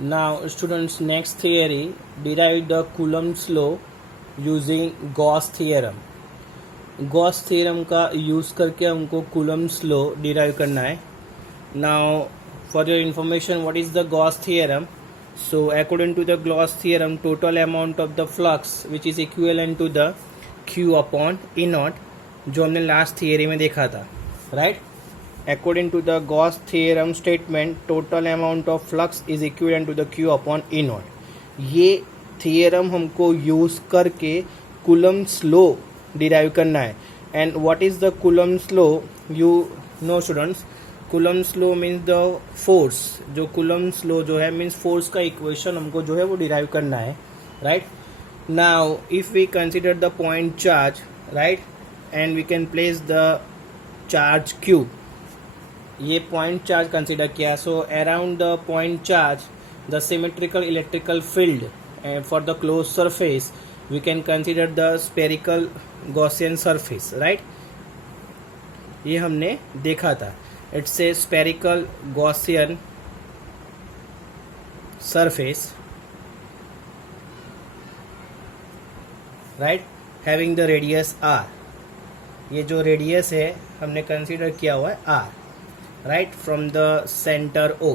Now students, next theory, derive the Coulomb's law using Gauss theorem. Gauss theorem का use करके हमको Coulomb's law derive करना है. Now for your information, what is the Gauss theorem? So according to the Gauss theorem, total amount of the flux which is equivalent to the Q upon E naught, जो हमने last theory में देखा था, right? According to the Gauss theorem statement, total amount of flux is equivalent to the Q upon E naught. ये theorem हमको use करके Coulomb's law derive करना है. And what is the Coulomb's law? You know students, Coulomb's law means the force. जो Coulomb's law जो है means force का equation हमको जो है वो derive करना है, right? Now if we consider the point charge, right, and we can place the charge Q. ये पॉइंट चार्ज कंसिडर किया. So around the point charge the symmetrical electrical field for the close surface we can consider the spherical Gaussian surface, right? ये हमने देखा था. It's a spherical Gaussian surface, right, having the radius R. ये जो radius है हमने consider किया हुआ है R, right, from the center O.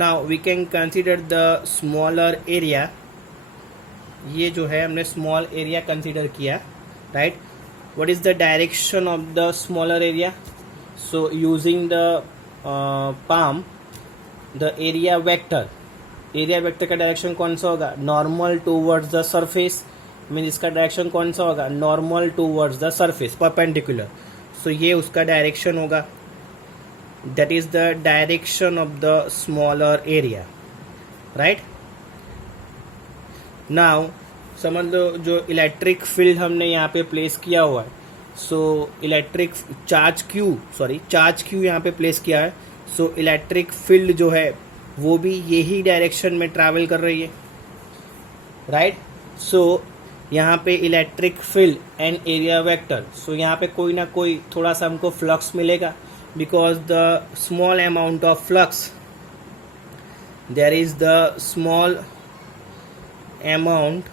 Now we can consider the smaller area. ये जो है हमने small area consider किया, right? What is the direction of the smaller area? So using the palm, the area vector का direction कौन सा होगा? Normal towards the surface. Mean इसका डायरेक्शन कौन सा होगा? Normal towards the surface, perpendicular. So ये उसका डायरेक्शन होगा. That is the direction of the smaller area, right? Now समझ लो जो इलेक्ट्रिक फील्ड हमने यहाँ पे प्लेस किया हुआ है. सो इलेक्ट्रिक चार्ज क्यू यहाँ पे प्लेस किया है. सो इलेक्ट्रिक फील्ड जो है वो भी यही डायरेक्शन में ट्रैवल कर रही है, राइट? सो यहाँ पे electric field and area vector. So यहाँ पे कोई ना कोई थोड़ा सा हमको फ्लक्स मिलेगा, because the small amount of flux, there is the small amount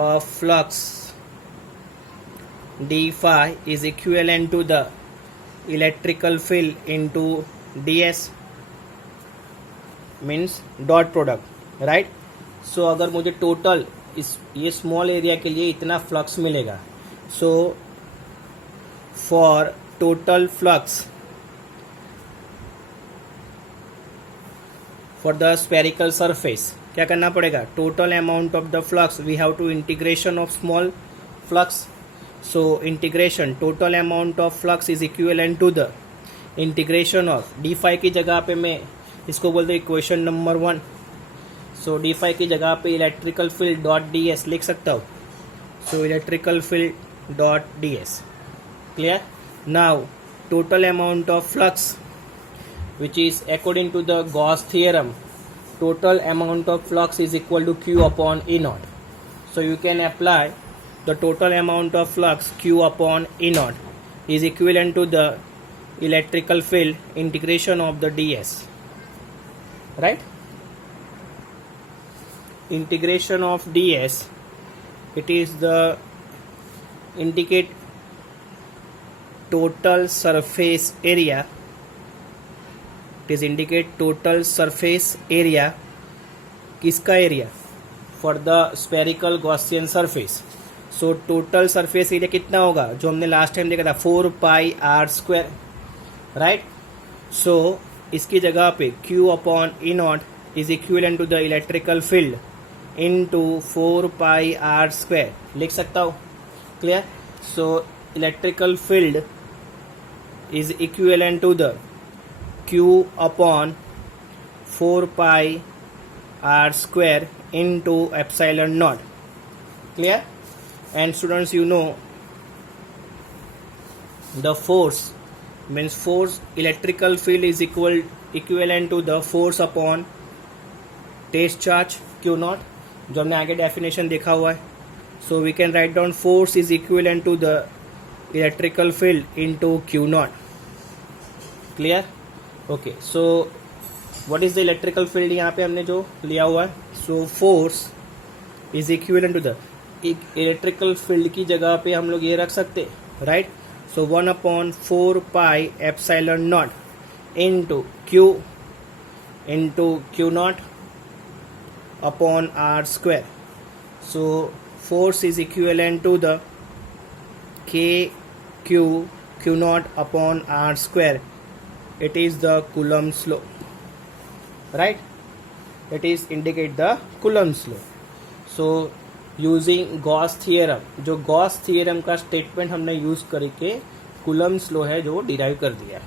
of flux d phi is equivalent to the electrical field into ds, means dot product, right? So अगर मुझे टोटल ये स्मॉल एरिया के लिए इतना flux मिलेगा, so for total flux for the spherical surface क्या करना पड़ेगा? total amount of the flux we have to integration of small flux. so integration total amount of flux is equivalent to the integration of d phi की जगह पे मैं इसको बोलते हैं इक्वेशन नंबर 1. सो d phi की जगह पे इलेक्ट्रिकल फील्ड डॉट ds लिख सकता हूँ. सो electrical field dot ds, clear? Now total amount of flux, which is according to the Gauss theorem, total amount of flux is equal to Q upon E naught. So you can apply the total amount of flux Q upon E naught is equivalent to the electrical field integration of the ds, right? Integration of ds, it is the indicate total surface area. It is indicate total surface area. किसका area? For the spherical Gaussian surface. So total surface area कितना होगा? जो हमने last time देखा था 4 pi R square, right? So इसकी जगह पे Q upon E naught is equivalent to the electrical field into 4 pi R square लिख सकता हूँ, clear? So electrical field is equivalent to the Q upon 4 pi r square into epsilon naught, clear? And students, you know the force means force, electrical field is equivalent to the force upon test charge Q naught, जो हमने आगे definition देखा हुआ है. So we can write down force is equivalent to the electrical field into Q naught, clear? Okay, so what is the electrical field यहाँ पे हमने जो लिया हुआ है, so force is equivalent to the, एक इलेक्ट्रिकल फील्ड की जगह पे हम लोग ये रख सकते, right. So 1/4 pi epsilon naught into Q naught upon R square. So force is equivalent to the Q naught upon R square. It is the Coulomb's law, right? It is indicate the Coulomb's law. So using Gauss theorem, जो Gauss theorem का statement हमने use करके Coulomb's law है जो derive कर दिया.